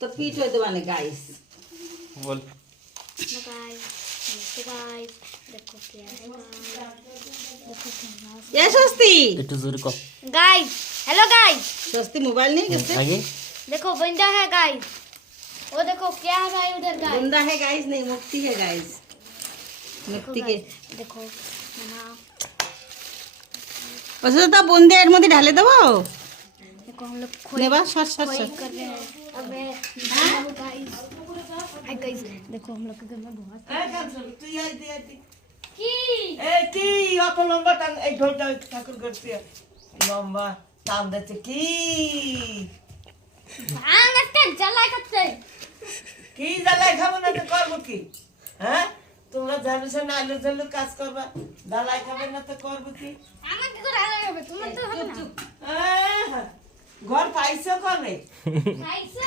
তো পিঠ হইতে মানে গাইস बोल हेलो गाइस, नमस्ते गाइस। देखो क्या है गाइस, देखो क्या এ স্বস্তি একটু জোরে কর गाइस। हेलो गाइस, স্বস্তি মোবাইল नहीं कैसे আগে देखो बंदा है गाइस। वो देखो क्या है भाई उधर गाइस। बंदा है गाइस नहीं मुक्ति है गाइस मुक्ति के देखो ना, ওটা তো বন্দে এর মধ্যে ঢালে দেবো देखो हम लोग खोई নেবা সর সর खोई সর कर रहे हैं। अबे गाइस, हाय गाइस, देखो हम लोग के घर में बहुत की কি অত লম্বা টান এই ঢোলটা ঠাকুর করছে লম্বা টান দিচ্ছে কি भांग के जलाई करते। কি জ্বালাই খাবো না তো করবো কি হ্যাঁ তোমরা ঝাড়ু সে আলু ঝালু কাজ করবা জ্বালাই খাবে না তো করবো কি আমার কি করে আলাদা হবে, তোমার তো হবে না। ঘর পাইছো কবে খাইছে